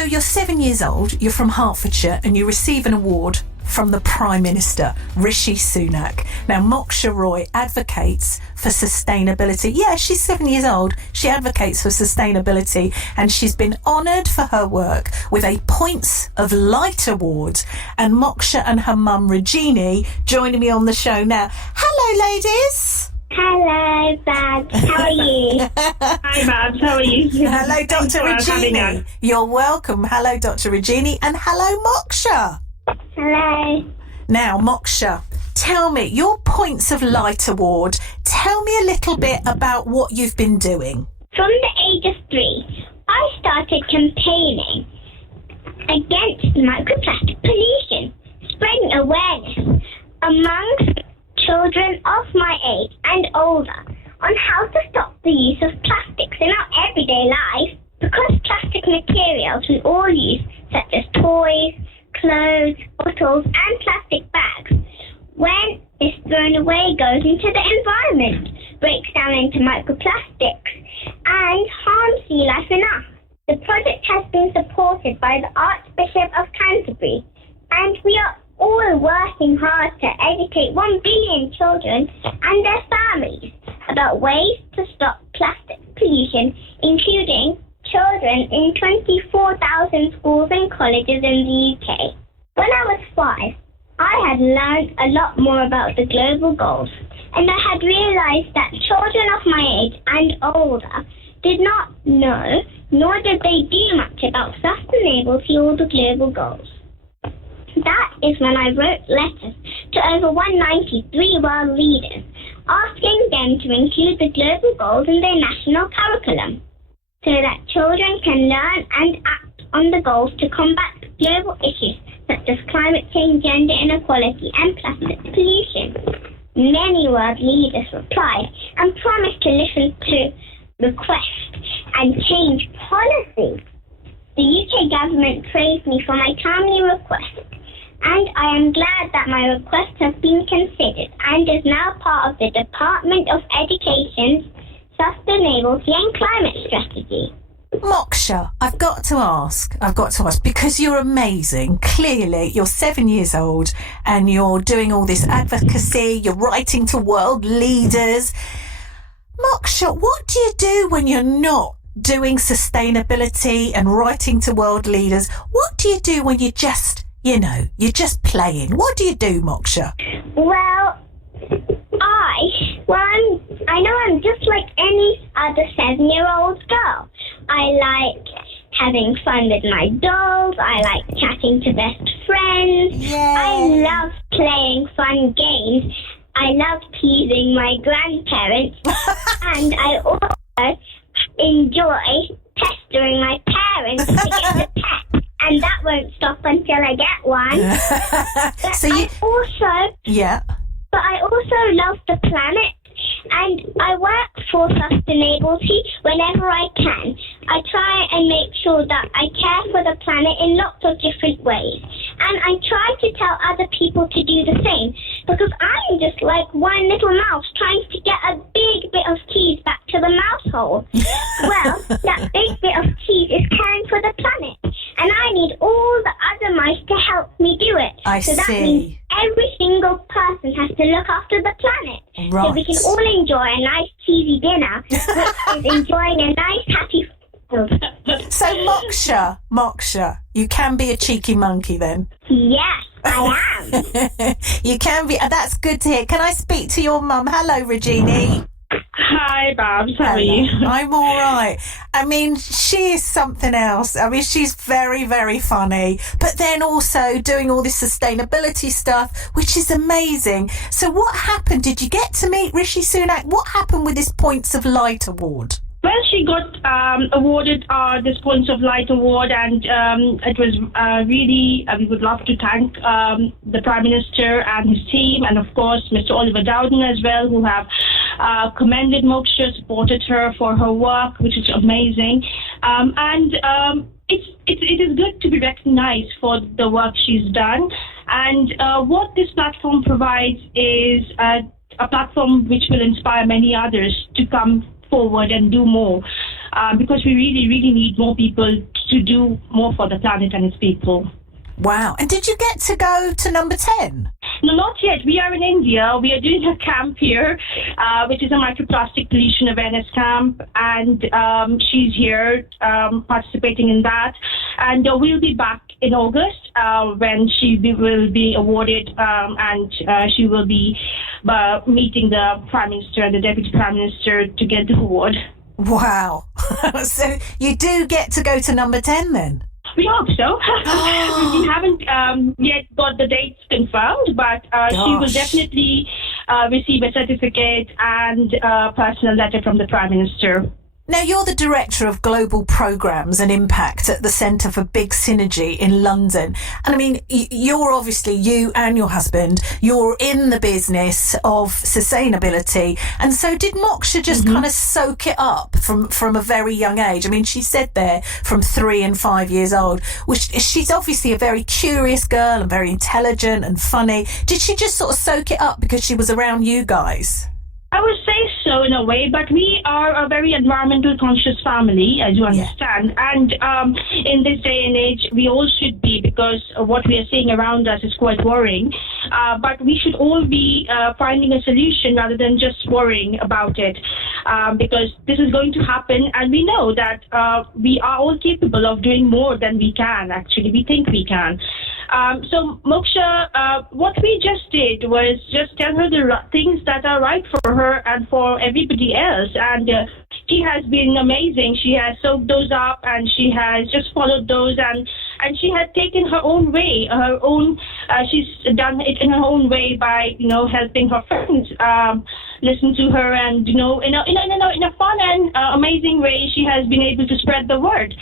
So you're 7 years old, you're from Hertfordshire, and you receive an award from the Prime Minister, Rishi Sunak. Now, Moksha Roy advocates for sustainability. Yeah, she's 7 years old. She advocates for sustainability, and she's been honoured for her work with a Points of Light Award. And Moksha and her mum, Regini, joining me on the show now. Hello, ladies. Hello, Babs. How are you? Hi, Babs. How are you? Hello, Dr. Regini. You're welcome. Hello, Dr. Regini, and hello, Moksha. Hello. Now, Moksha, tell me, your Points of Light Award, tell me a little bit about what you've been doing. From the age of 3, I started campaigning against microplastic pollution, spreading awareness amongst children of my age and older on how to stop the use of plastics in our everyday life, because plastic materials we all use, such as toys, clothes, bottles and plastic bags, when it's thrown away, goes into the environment, breaks down into microplastics and harms sea life in us. The project has been supported by the Archbishop of Canterbury, and we are all working hard to educate 1 billion children and their families about ways to stop plastic pollution, including children in 24,000 schools and colleges in the UK. When I was 5, I had learned a lot more about the global goals, and I had realised that children of my age and older did not know, nor did they do much about sustainability or the global goals. That is when I wrote letters to over 193 world leaders, asking them to include the global goals in their national curriculum, so that children can learn and act on the goals to combat global issues such as climate change, gender inequality and plastic pollution. Many world leaders replied and promised to listen to requests and change policy. The UK government praised me for my timely request, and I am glad that my request has been considered and is now part of the Department of Education's Sustainability and Climate Strategy. Moksha, I've got to ask, because you're amazing. Clearly, you're 7 years old and you're doing all this advocacy, you're writing to world leaders. Moksha, what do you do when you're not doing sustainability and writing to world leaders? What do you do when you're just playing? What do you do, Moksha? Well, I know I'm just like any other 7-year-old girl. I like having fun with my dolls. I like chatting to best friends. Yay. I love playing fun games. I love teasing my grandparents. And I also enjoy pestering my parents to get the pet. And that won't stop until I get one. But I also love the planet, and I work for sustainability whenever I can. I try and make sure that I care for the planet in lots of different ways. And I try to tell other people to do the same, because I'm just like one little mouse trying to get a big bit of cheese back to the mouse hole. Well, that big bit of cheese is caring for the planet, and I need all the other mice to help me do it. That means every single person has to look after the planet. Right. So we can all enjoy a nice cheesy dinner, which is enjoying a nice happy food. So Moksha, you can be a cheeky monkey then? Yes, I am. You can be. That's good to hear. Can I speak to your mum? Hello, Regini. Hi, Babs. How are you? I'm all right. I mean, she is something else. I mean, she's very, very funny, but then also doing all this sustainability stuff, which is amazing. So what happened? Did you get to meet Rishi Sunak? What happened with this Points of Light Award? Well, she got awarded this Points of Light Award, and it was really, we would love to thank the Prime Minister and his team, and of course Mr. Oliver Dowden as well, who have commended Moksha, supported her for her work, which is amazing. It is good to be recognized for the work she's done. And what this platform provides is a platform which will inspire many others to come forward and do more, because we really, really need more people to do more for the planet and its people. Wow. And did you get to go to number 10? No, not yet. We are in India. We are doing a camp here, which is a microplastic pollution awareness camp, and she's here participating in that. And we'll be back in August when she will be awarded, and she will be meeting the Prime Minister and the Deputy Prime Minister to get the award. Wow. So you do get to go to number 10 then? We hope so. We haven't yet got the dates confirmed, but she will definitely receive a certificate and a personal letter from the Prime Minister. Now, you're the Director of Global Programmes and Impact at the Centre for Big Synergy in London. And I mean, you're obviously, you and your husband, you're in the business of sustainability. And so did Moksha just kind of soak it up from a very young age? I mean, she said there from 3 and 5 years old, which she's obviously a very curious girl and very intelligent and funny. Did she just sort of soak it up because she was around you guys? I would say so in a way, but we are a very environmental conscious family, as you understand. And in this day and age, we all should be, because what we are seeing around us is quite worrying. But we should all be finding a solution rather than just worrying about it, because this is going to happen. And we know that we are all capable of doing more than we can, actually. We think we can. So, Moksha, what we just did was just tell her the things that are right for her and for everybody else. And she has been amazing. She has soaked those up and she has just followed those. And she has taken her own way, she's done it in her own way by, helping her friends listen to her. And, in a fun and amazing way, she has been able to spread the word,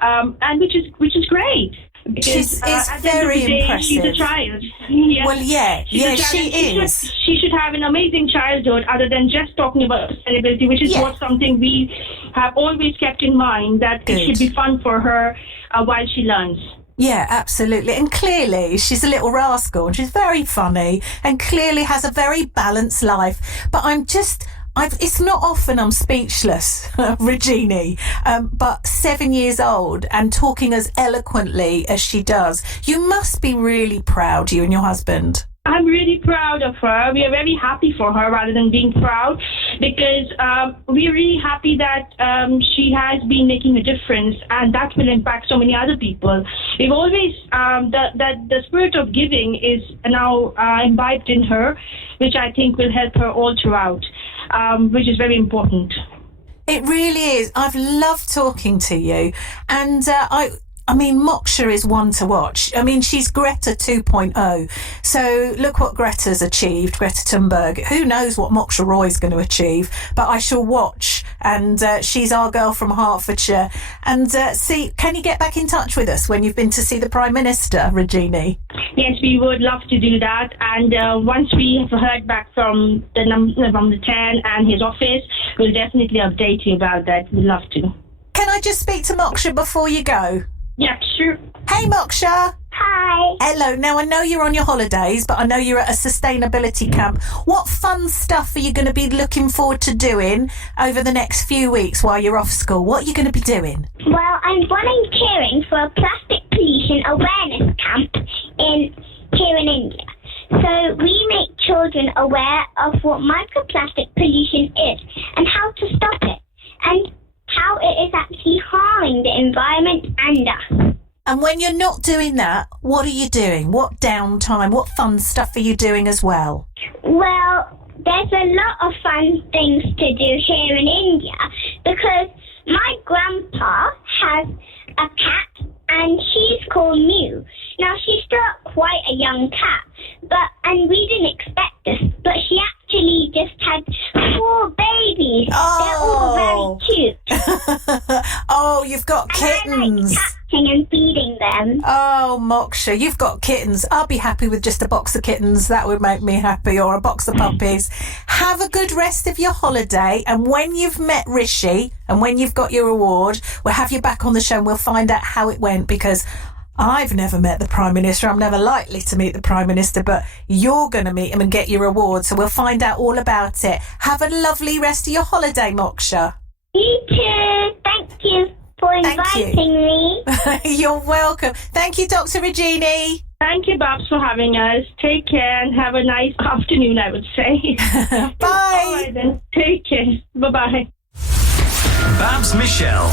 and which is great. Because, She's very impressive. She's a child. Yes. Well, she is. She should have an amazing childhood, other than just talking about sustainability, which is something we have always kept in mind, that it should be fun for her while she learns. Yeah, absolutely. And clearly she's a little rascal and she's very funny and clearly has a very balanced life. But it's not often I'm speechless, Regini, but 7 years old and talking as eloquently as she does. You must be really proud, you and your husband. I'm really proud of her. We are very happy for her rather than being proud, because we're really happy that she has been making a difference, and that will impact so many other people. We've always, the spirit of giving is now imbibed in her, which I think will help her all throughout, which is very important. It really is. I've loved talking to you, and I mean, Moksha is one to watch. I mean, she's Greta 2.0. So look what Greta's achieved, Greta Thunberg. Who knows what Moksha Roy's going to achieve, but I shall watch. And she's our girl from Hertfordshire. And can you get back in touch with us when you've been to see the Prime Minister, Regini? Yes, we would love to do that. And once we have heard back from the 10 and his office, we'll definitely update you about that. We'd love to. Can I just speak to Moksha before you go? Yeah, sure. Hey, Moksha. Hi. Hello. Now, I know you're on your holidays, but I know you're at a sustainability camp. What fun stuff are you going to be looking forward to doing over the next few weeks while you're off school? What are you going to be doing? Well, I'm volunteering for a plastic pollution awareness camp here in India. So we make children aware of what microplastic pollution is and how to stop it, and how it is actually harming the environment and us. And when you're not doing that, what are you doing? What downtime, what fun stuff are you doing as well? Well, there's a lot of fun things to do here in India, because my grandpa has a cat and she's called Mew. Now, she's still quite a young cat, and we didn't expect this, but she actually just had 4 babies. Oh. They're all very cute. Oh, you've got kittens. I like catching and feeding them. Oh, Moksha, you've got kittens. I'll be happy with just a box of kittens. That would make me happy, or a box of puppies. Have a good rest of your holiday. And when you've met Rishi and when you've got your award, we'll have you back on the show and we'll find out how it went, because I've never met the Prime Minister. I'm never likely to meet the Prime Minister, but you're going to meet him and get your award. So we'll find out all about it. Have a lovely rest of your holiday, Moksha. You too. Thank you. for Thank you. inviting me. You're welcome. Thank you, Dr. Regini. Thank you, Babs, for having us. Take care and have a nice afternoon, I would say. Bye. All right, then. Take care. Bye-bye. Babs Michelle.